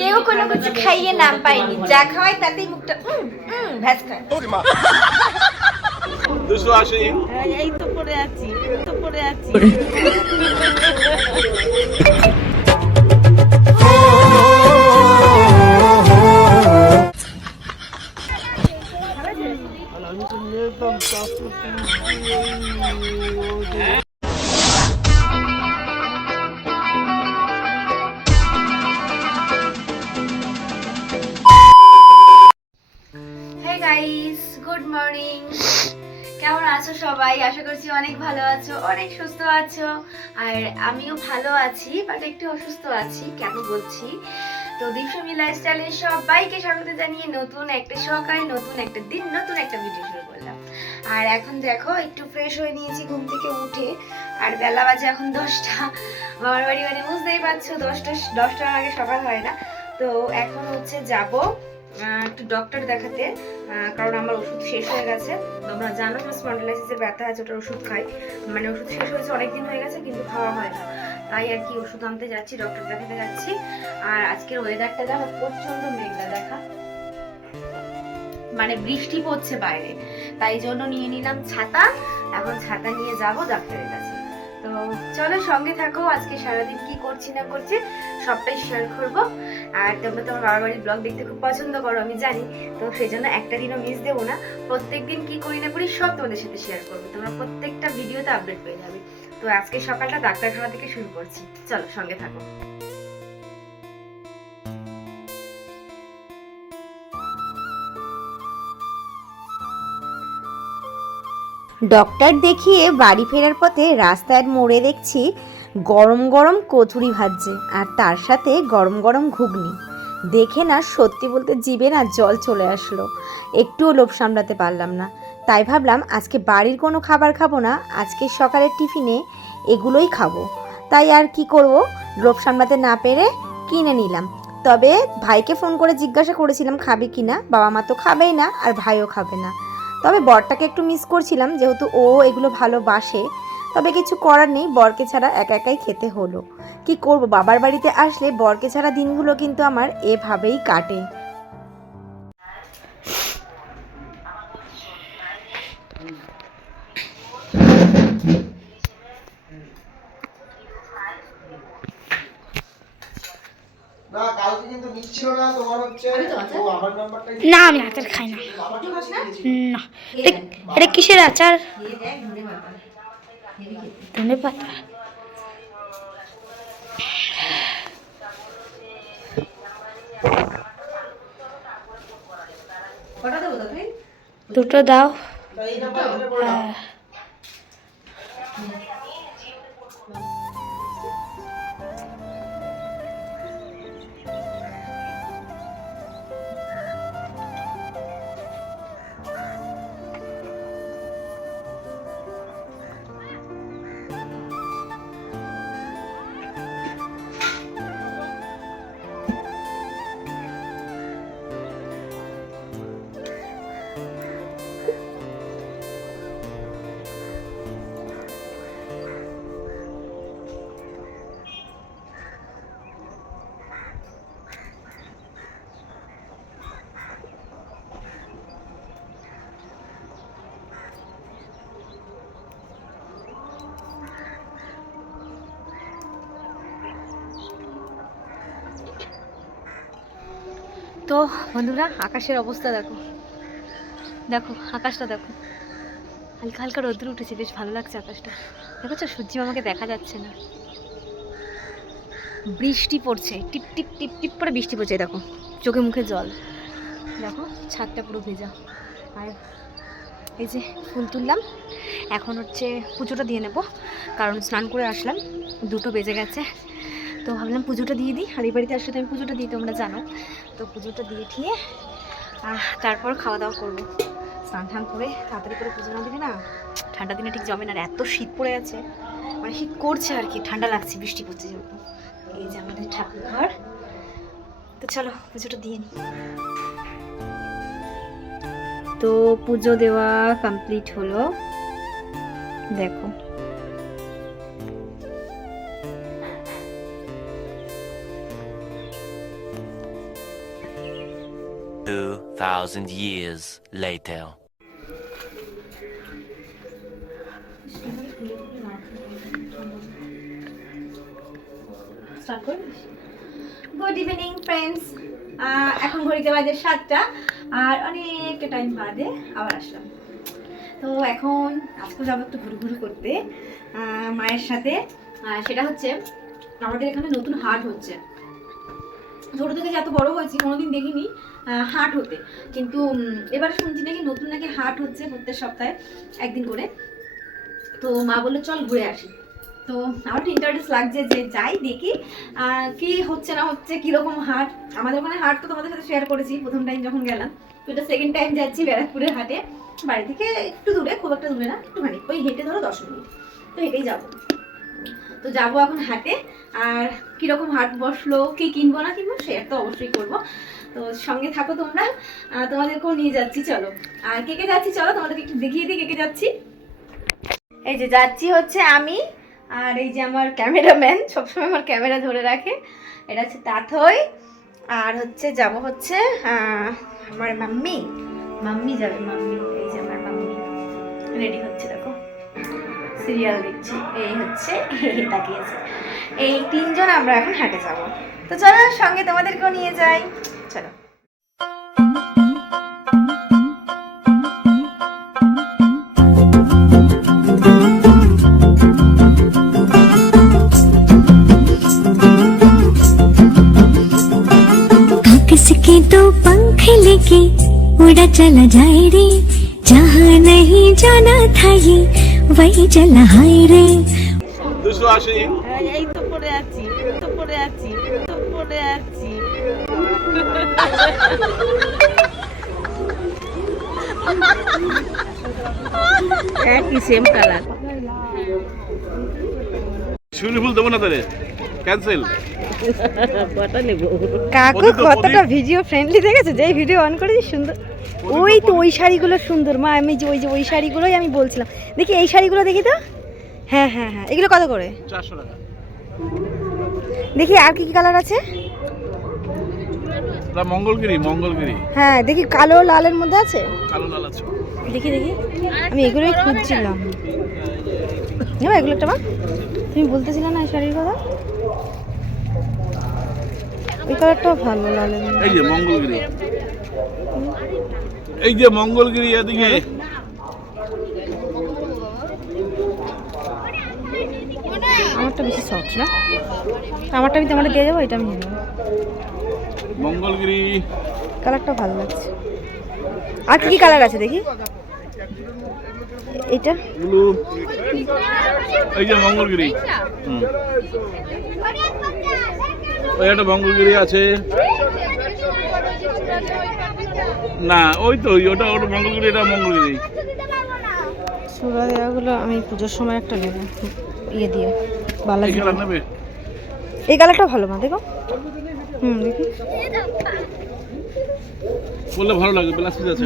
কেউ কোনো কিছু খাইয়ে নাম পায়নি, যা খাওয়ায় তাতেই মুখটা ভ্যাস খায়। এই তো পড়ে আছি, এই তো পড়ে আছি। Hey guys, good morning. কেমন আছো সবাই? আশা করছি অনেক ভালো আছো, অনেক সুস্থ আছো। আর আমিও ভালো আছি, বাট একটু অসুস্থ আছি। কেন বলছি, তো দীপসমি লাইফস্টাইলে সবাইকে স্বাগত জানিয়ে নতুন একটা সকাল, নতুন একটা দিন, নতুন একটা ভিডিও শুরু করলাম। আর এখন দেখো একটু ফ্রেশ হয়ে নিয়েছি ঘুম থেকে উঠে, আর বেলা বাজে এখন 10টা। আমার বাড়ি মানে বুঝতেই পারছো, 10টার আগে সকাল হয় না। তো এখন হচ্ছে যাব একটু ডক্টর দেখাতে, কারণ আমার ওষুধ শেষ হয়ে গেছে। তোমরা জানো না, স্পন্ডিলাইসিসের ব্যথা আছে, ওটার ওষুধ খাই। মানে ওষুধ শেষ হয়েছে, অনেকদিন হয়ে গেছে, কিন্তু খাওয়া হয় না। তাই আর কি ওষুধ আনতে যাচ্ছি, ডক্টর দেখাতে যাচ্ছি। আর আজকের ওয়েদারটা দেখো, প্রচন্ড মেঘলা দেখা, মানে বৃষ্টি পড়ছে বাইরে। তাই জন্য নিয়ে নিলাম ছাতা। এখন ছাতা নিয়ে যাব ডাক্তারের কাছে। তো চলো সঙ্গে থাকো, আজকে সারাদিন কি করছি না করছি সবটাই শেয়ার করব। আর তোমরা তোমার বাবার বাড়ির ব্লগ দেখতে খুব পছন্দ করো, আমি জানি। তো সেই জন্য একটা দিনও মিস দেবো না। প্রত্যেকদিন কি করি না করি সব তোমাদের সাথে শেয়ার করবো, তোমরা প্রত্যেকটা ভিডিওতে আপডেট পেয়ে যাবে। তো আজকে সকালটা ডাক্তারখানা থেকে শুরু করছি, চলো সঙ্গে থাকো। ডক্টর দেখিয়ে বাড়ি ফেরার পথে রাস্তার মোড়ে দেখছি গরম গরম কচুরি ভাজছে, আর তার সাথে গরম গরম ঘুগনি। দেখে না সত্যি বলতে জিভে না জল চলে আসলো, একটুও লোভ সামলাতে পারলাম না। তাই ভাবলাম আজকে বাড়ির কোনো খাবার খাবো না, আজকে সকালের টিফিনে এগুলোই খাবো। তাই আর কি করব, লোভ সামলাতে না পেরে কিনে নিলাম। তবে ভাইকে ফোন করে জিজ্ঞাসা করেছিলাম খাবে কি না, বাবা মা তো খাবেই না, আর ভাইও খাবে না। তবে বরটাকে একটু মিস করছিলাম, যেহেতু ও এগুলো ভালোবাসে। তবে কিছু করার নেই, বরকে ছাড়া একা একাই খেতে হলো। কি করব, বাবার বাড়িতে আসলে বরকে ছাড়া দিনগুলো কিন্তু আমার এভাবেই কাটে। না আমি আচার খাই না। না, এটা কিসের আচার? ধনে পাতা। দুটো দাও। হ্যাঁ। তো বন্ধুরা, আকাশের অবস্থা দেখো, দেখো আকাশটা দেখো, হালকা হালকা রোদ্দুর উঠেছে, বেশ ভালো লাগছে আকাশটা। দেখো সূর্য আমাকে দেখা যাচ্ছে না, বৃষ্টি পড়ছে, টিপ টিপ টিপ টিপ করে বৃষ্টি পড়ছে। দেখো চোখে মুখে জল, দেখো ছাদটা পুরো ভেজা। আর এই যে ফুল তুললাম, এখন হচ্ছে পুজোটা দিয়ে নেব, কারণ স্নান করে আসলাম, 2টো বেজে গেছে। তো ভাবলাম পুজোটা দিয়ে দিই, আর এই বাড়িতে আসলে তো আমি পুজোটা দিই, তোমরা জানো। তো পুজোটা দিয়ে ঠিয়ে তারপর খাওয়া দাওয়া করবো। স্নান টান করে তাড়াতাড়ি করে পুজো না দিলে না ঠান্ডা দিনে ঠিক জমে না। আর এত শীত পড়ে আছে, মানে শীত করছে আর কি, ঠান্ডা লাগছে, বৃষ্টি পড়ছে যেহেতু। এই যে আমাদের ঠাকুর ঘর। তো চলো পুজোটা দিয়ে নিই। তো পুজো দেওয়া কমপ্লিট হলো, দেখো। 2,000 years later. Good evening friends, এখন ঘড়িতে বাজে 7টা আর অনেকটা টাইম বাদে আবার আসলাম। তো এখন আজকে যাবো একটু ঘুরু করতে মায়ের সাথে। সেটা হচ্ছে আমাদের এখানে নতুন হাট হচ্ছে। ছোটো থেকে যত বড় হয়েছি কোনোদিন দেখিনি হাট হতে, কিন্তু এবার শুনছি নাকি নতুন নাকি হাট হচ্ছে প্রত্যেক সপ্তাহে একদিন করে। তো মা বললো চল ঘুরে আসি। তো আমার তো ইন্টারেস্ট লাগছে যে যাই দেখি কি হচ্ছে না হচ্ছে, কীরকম হাট। আমাদের ওখানে হাট তো তোমাদের সাথে শেয়ার করেছি প্রথম টাইম যখন গেলাম, তো এটা সেকেন্ড টাইম যাচ্ছি ব্যারাকপুরের হাটে। বাড়ি থেকে একটু দূরে, খুব একটা দূরে না, একটুখানি ওই হেঁটে ধরো 10 মিনিট, তো হেঁটেই যাবো। তো যাবো এখন হাটে, আর কীরকম হাট বসলো, কি কিনবো না কিনবো শেয়ার তো অবশ্যই করবো। তো সঙ্গে থাকো তোমরা, তোমাদেরকেও নিয়ে যাচ্ছি। চলো, আর কে কে যাচ্ছি চলো তোমাদেরকে একটু দেখিয়ে দিই কে কে যাচ্ছি। এই যে যাচ্ছি হচ্ছে আমি, আর এই যে আমার ক্যামেরাম্যান সবসময় আমার ক্যামেরা ধরে রাখে, এটা হচ্ছে তাথই। আর হচ্ছে যাব হচ্ছে আমার মাম্মি যাবে, মাম্মি। এই যে আমার মাম্মি রেডি হচ্ছে, দেখো সিরিয়াল দেখছি, এই হচ্ছে তাকিয়েছে। এই 3 জন আমরা এখন হাটে যাব। তো চলো সঙ্গে তোমাদেরকেও নিয়ে যাই, চলো। किसके दो पंख लेके उड़ा चला जाए रे, जहाँ नहीं जाना था ये वही चला हाय रे। 280। এই তো পড়ে আছি, একই সেম কালার। শিউলি ফুল দেবো না তাহলে, ক্যান্সেল। কটা নেব? কাকু কতটা ভিডিও ফ্রেন্ডলি দেখেছো, যেই ভিডিও অন করেছি সুন্দর। ওই তো ওই শাড়িগুলো সুন্দর মা, আমি যে ওই শাড়িগুলোই আমি বলছিলাম। দেখি এই শাড়িগুলো দেখি তো। হ্যাঁ হ্যাঁ হ্যাঁ, এগুলো কত করে? 400 টাকা। দেখি আর কি কি কালার আছে। মঙ্গলগিরি। হ্যাঁ দেখি, কালো লালের মধ্যে আছে, কালো লাল আছে। দেখি আমি এগুলোই খুঁজছিলাম। নেবা এগুলো একটা? মা তুমি বলতেছিলে না এই শাড়ির কথা, এই কালারটাও ভালো লালের মধ্যে। এই যে মঙ্গলগিরি এদিকে। আমারটা বেশি সফট না, আমারটা আমি তোমাকে দিয়ে যাবো, এটা আমি নিয়ে নেবো। মঙ্গলগিরি কালারটা ভালো লাগছে। আর কি কালার আছে দেখি। এটা ব্লু। এই যে মঙ্গলগিরি, ওই একটা মঙ্গলগিরি আছে না, ওই তো ওটা মঙ্গলগিরি, এটা মঙ্গলগিরি। সুরা দেওয়াগুলো আমি পুজোর সময় একটা নেবো, ইয়ে দিয়ে বালাজি নেবে। এই কালারটা ভালো মা, দেখো। দেখি বললে ভালো লাগে, প্লাস্টিক আছে।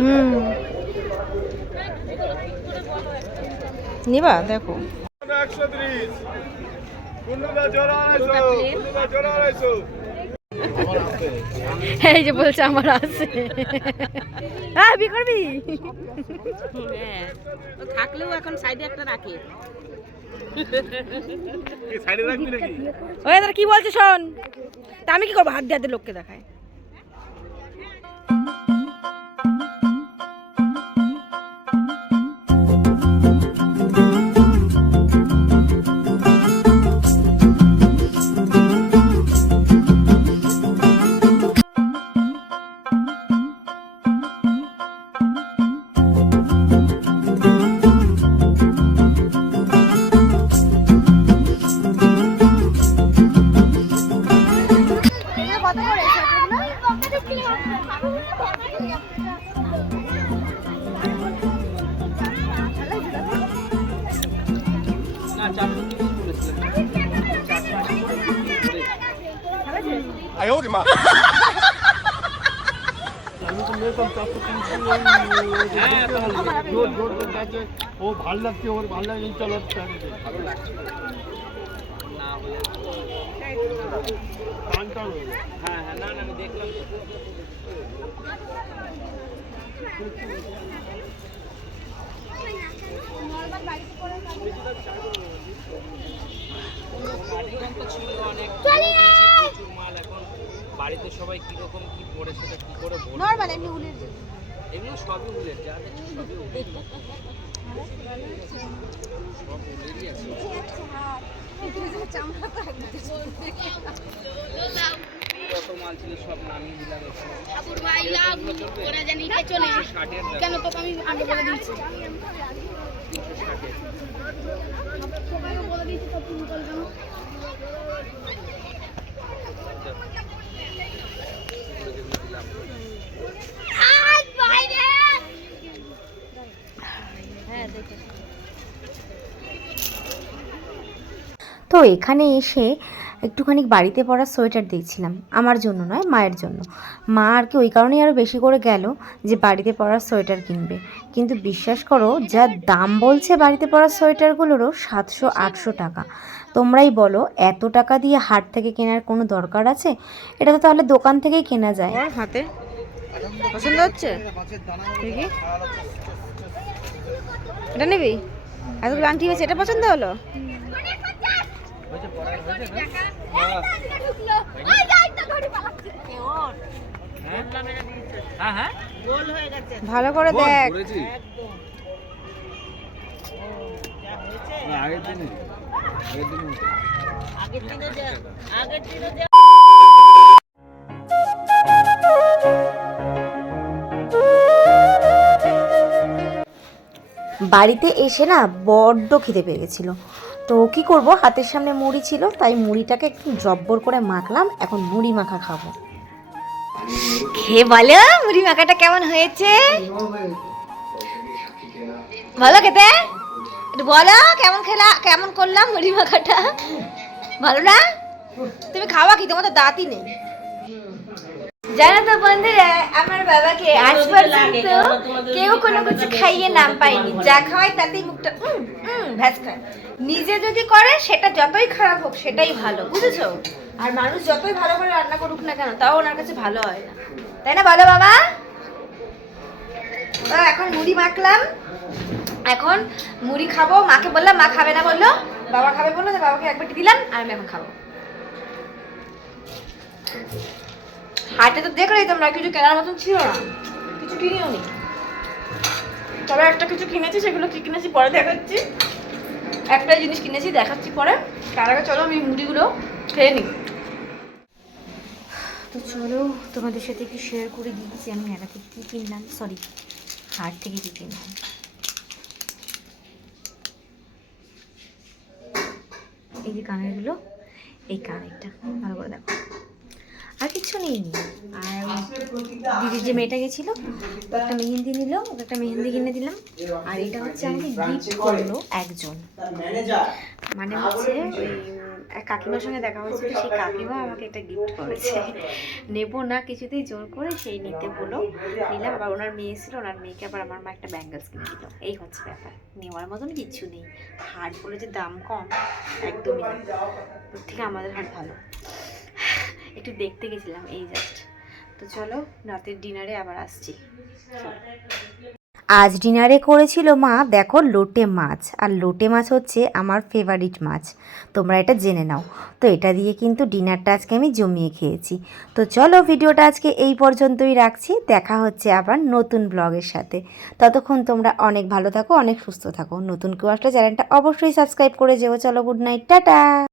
নিবা দেখো। 130 এই যে বলছে আমার আছে। হ্যাঁ বি করবি? হ্যাঁ, থাকলেও এখন সাইডে একটা রাখি। সাইডে রাখবি নাকি? ওই দাদা কি বলছে শোন, তা আমি কি করবো, হাত দিয়ে লোককে দেখায়। ও ভালো লাগছে, ওর ভালো লাগে, চলো হ্যাঁ হ্যাঁ, না আমি দেখলাম। বাড়িতে সবাই কিরকম কি পড়ে সেটা কি করে বলবো? নরমাল এমনি উলের এগুলো সবই উলের, যা দেখছো সবই উলের। সব উলেরই আছে। কত মাল ছিল সব নামিয়ে দিলাম এখানে। কেন তোকে আমি আগে বলে দিয়েছি 360 তো এখানে এসে একটুখানি বাড়িতে পরা সোয়েটার দেখছিলাম, আমার জন্য নয়, মায়ের জন্য। মা আর কি ওই কারণেই আরও বেশি করে গেল যে বাড়িতে পরা সোয়েটার কিনবে। কিন্তু বিশ্বাস করো, যা দাম বলছে বাড়িতে পরা সোয়েটারগুলোরও 700-800 টাকা। তোমরাই বলো, এত টাকা দিয়ে হাট থেকে কেনার কোনো দরকার আছে? এটা তো তাহলে দোকান থেকেই কেনা যায়। হাতে পছন্দ হচ্ছে দেখি, এটা নিবি? এতগুলো আংটি হয়েছে, এটা পছন্দ হলো? ভালো করে দেখ। বাড়িতে এসে না বড্ড খিদে পেয়ে গেছিলো। তো কি করব, হাতের সামনে মুড়ি ছিল, তাই মুড়িটাকে একটু জব্বর করে মাখলাম। এখন মুড়ি মাখা খাবো। খেয়ে বলো মুড়ি মাখাটা কেমন হয়েছে? ভালো খেতে? একটু বলো কেমন করলাম মুড়ি মাখাটা? ভালো না? তুমি খাওয়া কি? তোমার তো দাঁতই নেই। জানো তো বন্ধুরা, আমার বাবাকে আজ পর্যন্ত কেউ কোনো কিছু খাইয়ে নাম পায়নি। যা খাওয়ায় তাতেই মুখটা ভ্যাস খায়। নিজে যদি করে সেটা যতই খারাপ হোক সেটাই ভালো, বুঝেছো? আর মানুষ যতই ভালো করে রান্না করুক না কেন, তাও ওনার কাছে ভালো হয় না, তাই না? বলো বাবা। এখন মুড়ি মাখলাম, এখন মুড়ি খাবো। মাকে বললাম, মা খাবে না বললো, বাবা খাবে বললো, বাবাকে এক বাটি দিলাম, আর আমি এখন খাবো। হাটে তো দেখলেই তোমরা, কিছু কেনার মতন ছিল না, কিছু কিনেও নি। তবে একটা কিছু কিনেছি, সেগুলো কি কিনেছি পরে দেখাচ্ছি। একটা জিনিস কিনেছি, দেখাচ্ছি পরে। তার আগে চলো আমি মুড়িগুলো খেয়ে নিই। তো চলো তোমাদের সাথে একটু শেয়ার করে দিচ্ছি আমি মেলা থেকে কী কিনলাম, সরি হাট থেকে কী কিনলাম। এই যে কানেরগুলো, এই কানেরটা ভালো করে দেখো, আর কিছু নেই। আর দিদির যে মেয়েটা গেছিল, ও একটা মেহেন্দি নিল, ওকে একটা মেহেন্দি কিনে দিলাম। আর এটা হচ্ছে আমাকে গিফট করলো একজন, মানে হচ্ছে ওই এক কাকিমার সঙ্গে দেখা হয়েছিল, সেই কাকিমা আমাকে একটা গিফট করেছে। নেবো না কিছুতেই জোর করে সেই নিতে বলো, নিলাম। আবার ওনার মেয়ে ছিল, ওনার মেয়েকে আবার আমার মা একটা ব্যাঙ্গলস কিনে দিল। এই হচ্ছে ব্যাপার, নেওয়ার মতন কিচ্ছু নেই। হাট বলে যে দাম কম, একদমই না। ওর থেকে আমাদের হাট ভালো। একটু দেখতে গেছিলাম এই জাস্ট। তো চলো রাতের ডিনারে আবার আসছি। আজ ডিনারে করেছিল মা, দেখো লোটে মাছ। আর লোটে মাছ হচ্ছে আমার ফেভারিট মাছ, তোমরা এটা জেনে নাও। তো এটা দিয়ে কিন্তু ডিনারটা আজকে আমি জমিয়ে খেয়েছি। তো চলো ভিডিওটা আজকে এই পর্যন্তই রাখছি, দেখা হচ্ছে আবার নতুন ব্লগের সাথে। ততক্ষণ তোমরা অনেক ভালো থাকো, অনেক সুস্থ থাকো। নতুন কেউ আসলে চ্যানেলটা অবশ্যই সাবস্ক্রাইব করে যেও। চলো গুড নাইট, টাটা।